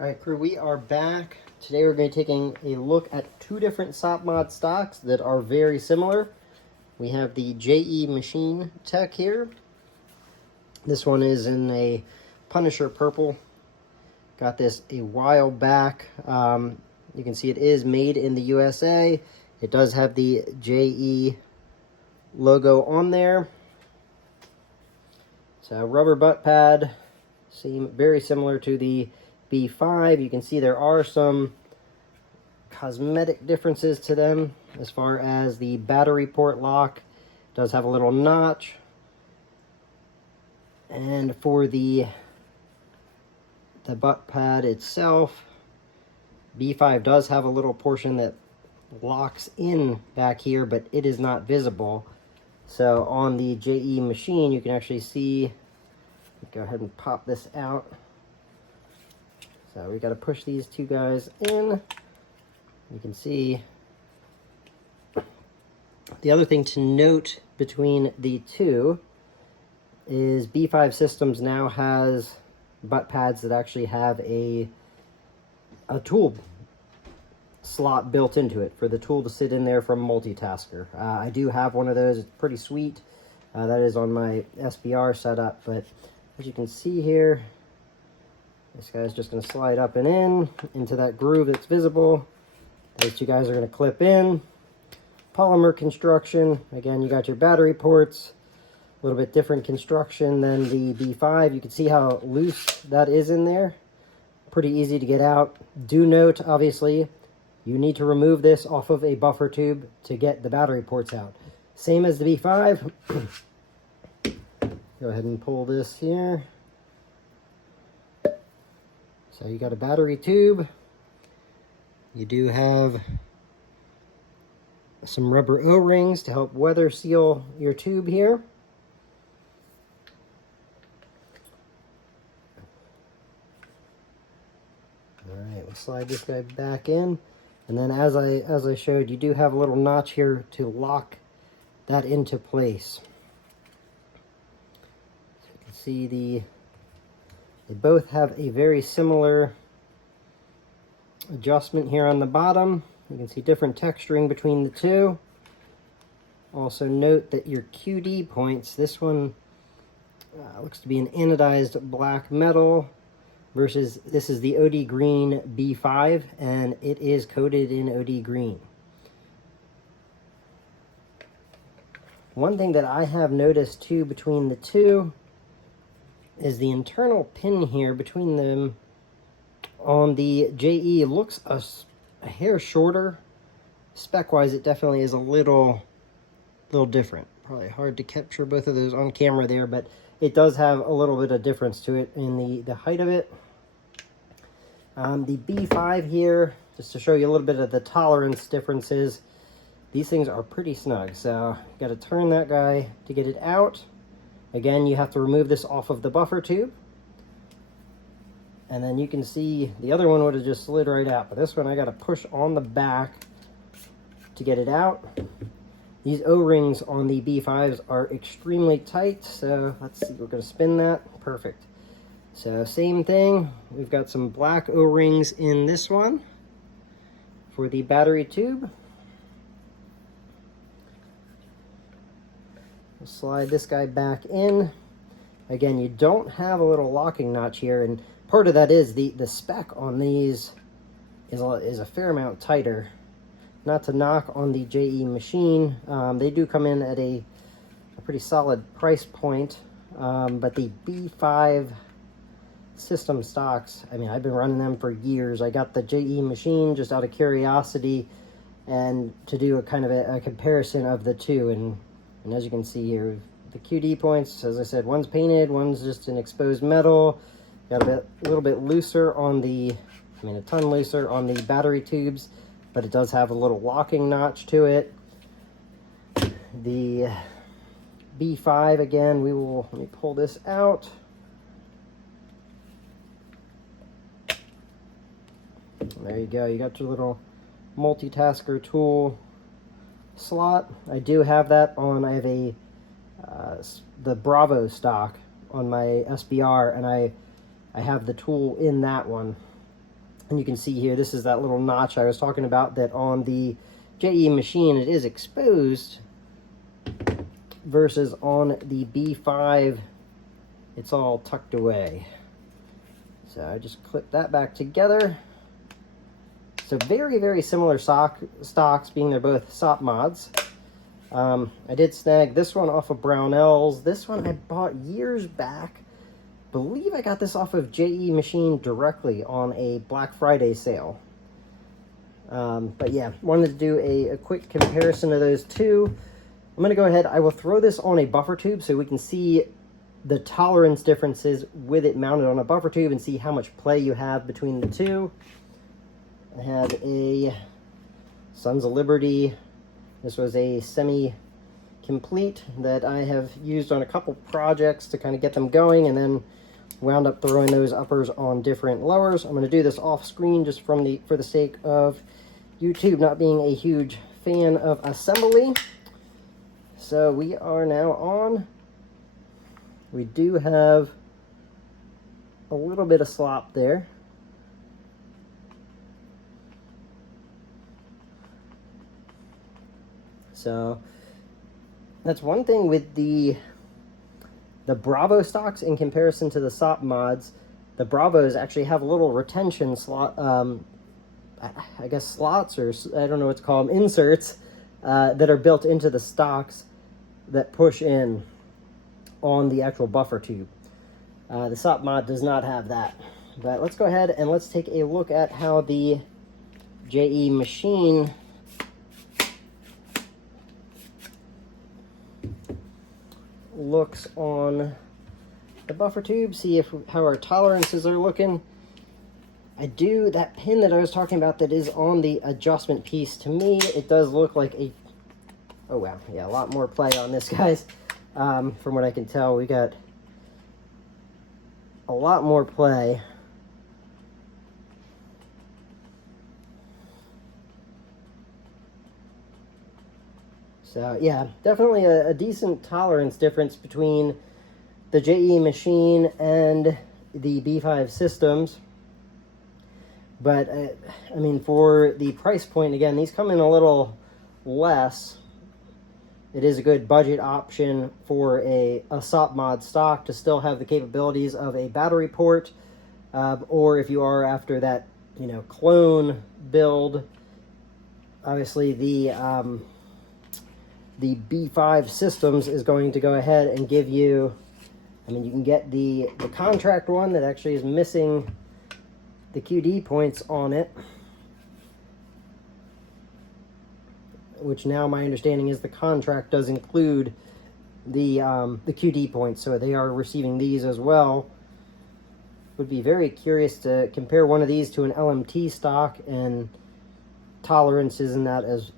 All right, crew, we are back. Today we're going to be taking a look at two different SOPMOD stocks that are very similar. We have the JE Machine Tech here. This one is in a Punisher purple. Got this a while back. You can see it is made in the USA. It does have the JE logo on there. So rubber butt pad, very similar to the B5. You can see there are some cosmetic differences to them as far as the battery port lock. It does have a little notch. And for the butt pad itself, B5 does have a little portion that locks in back here, but it is not visible. So on the JE machine, you can actually see, go ahead and pop this out. So we got to push these two guys in. You can see the other thing to note between the two is B5 Systems now has butt pads that actually have a tool slot built into it for the tool to sit in there from multitasker. I do have one of those. It's pretty sweet. That is on my SBR setup, but as you can see here, this guy's just going to slide up and in into that groove that's visible. Those two guys are going to clip in. Polymer construction. Again, you got your battery ports. A little bit different construction than the B5. You can see how loose that is in there. Pretty easy to get out. Do note, obviously, you need to remove this off of a buffer tube to get the battery ports out. Same as the B5. Go ahead and pull this here. So you got a battery tube. You do have some rubber O-rings to help weather seal your tube here. All right, we'll slide this guy back in. And then as I showed, you do have a little notch here to lock that into place. So you can see they both have a very similar adjustment here on the bottom. You can see different texturing between the two. Also note that your QD points, this one looks to be an anodized black metal versus this is the OD green B5 and it is coated in OD green. One thing that I have noticed too between the two is the internal pin here between them on the JE looks a hair shorter. Spec-wise, it definitely is a little different. Probably hard to capture both of those on camera there, but it does have a little bit of difference to it in the height of it. The B5 here, just to show you a little bit of the tolerance differences, these things are pretty snug. So you got to turn that guy to get it out. Again, you have to remove this off of the buffer tube. And then you can see the other one would have just slid right out. But this one I got to push on the back to get it out. These O-rings on the B5s are extremely tight. So let's see, we're going to spin that. Perfect. So same thing. We've got some black O-rings in this one for the battery tube. We'll slide this guy back in. Again, you don't have a little locking notch here, and part of that is the spec on these is a fair amount tighter. Not to knock on the JE machine, they do come in at a pretty solid price point, but the B5 system stocks, I mean, I've been running them for years. I got the JE machine just out of curiosity and to do a kind of a comparison of the two, and as you can see here, the QD points, as I said, one's painted, one's just an exposed metal. Got a little bit looser on the, I mean a ton looser on the battery tubes, but it does have a little locking notch to it. The B5, again, let me pull this out. There you go, you got your little multitasker tool slot. I do have that on, I have the Bravo stock on my SBR, and I have the tool in that one. And you can see here, this is that little notch I was talking about, that on the JE Machine it is exposed, versus on the B5 it's all tucked away. So I just clip that back together. So very, very similar stocks, being they're both SOPMODs. I did snag this one off of Brownells. This one I bought years back. Believe I got this off of JE Machine directly on a Black Friday sale. But yeah, wanted to do a quick comparison of those two. I'm going to go ahead, I will throw this on a buffer tube so we can see the tolerance differences with it mounted on a buffer tube and see how much play you have between the two. I have a Sons of Liberty. This was a semi-complete that I have used on a couple projects to kind of get them going, and then wound up throwing those uppers on different lowers. I'm going to do this off screen just for the sake of YouTube not being a huge fan of assembly. So we are now on. We do have a little bit of slop there. So that's one thing with the Bravo stocks in comparison to the SOPMODs. The Bravos actually have a little retention slot, I guess slots, or I don't know what to call them, inserts that are built into the stocks that push in on the actual buffer tube. The SOPMOD does not have that. But let's go ahead and let's take a look at how the JE Machine looks on the buffer tube, see how our tolerances are looking. That pin that I was talking about that is on the adjustment piece, to me it does look like a, oh wow, yeah, a lot more play on this, guys. From what I can tell, we got a lot more play. So yeah, definitely a decent tolerance difference between the JE Machine and the B5 systems. But I mean, for the price point, again, these come in a little less. It is a good budget option for a SOPMOD stock to still have the capabilities of a battery port, or if you are after that, you know, clone build. Obviously, the B5 Systems is going to go ahead and give you, I mean, you can get the contract one that actually is missing the QD points on it, which now my understanding is the contract does include the QD points, so they are receiving these as well. Would be very curious to compare one of these to an LMT stock and tolerances in that as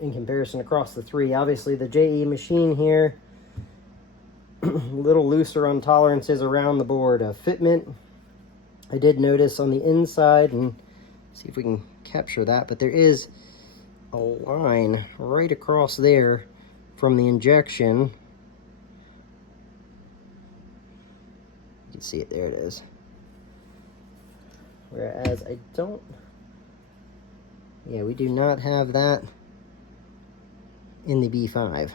in comparison across the three. Obviously the JE Machine here, a little looser on tolerances around the board. Fitment, I did notice on the inside, and see if we can capture that, but there is a line right across there from the injection. You can see it, there it is. Whereas I don't, yeah, we do not have that in the B5.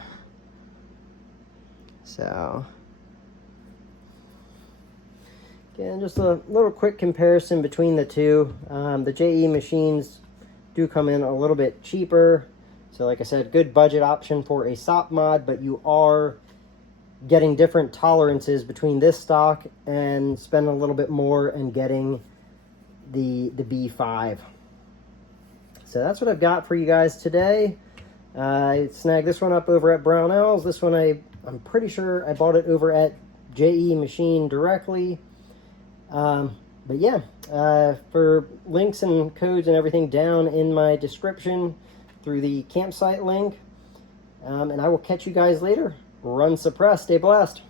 So again, just a little quick comparison between the two. The JE machines do come in a little bit cheaper, so like I said, good budget option for a SOPMOD, but you are getting different tolerances between this stock and spending a little bit more and getting the B5. So that's what I've got for you guys today. I snagged this one up over at Brownells. This one I'm pretty sure I bought it over at JE Machine directly. But yeah, for links and codes and everything down in my description through the campsite link. And I will catch you guys later. Run suppressed. Stay blessed.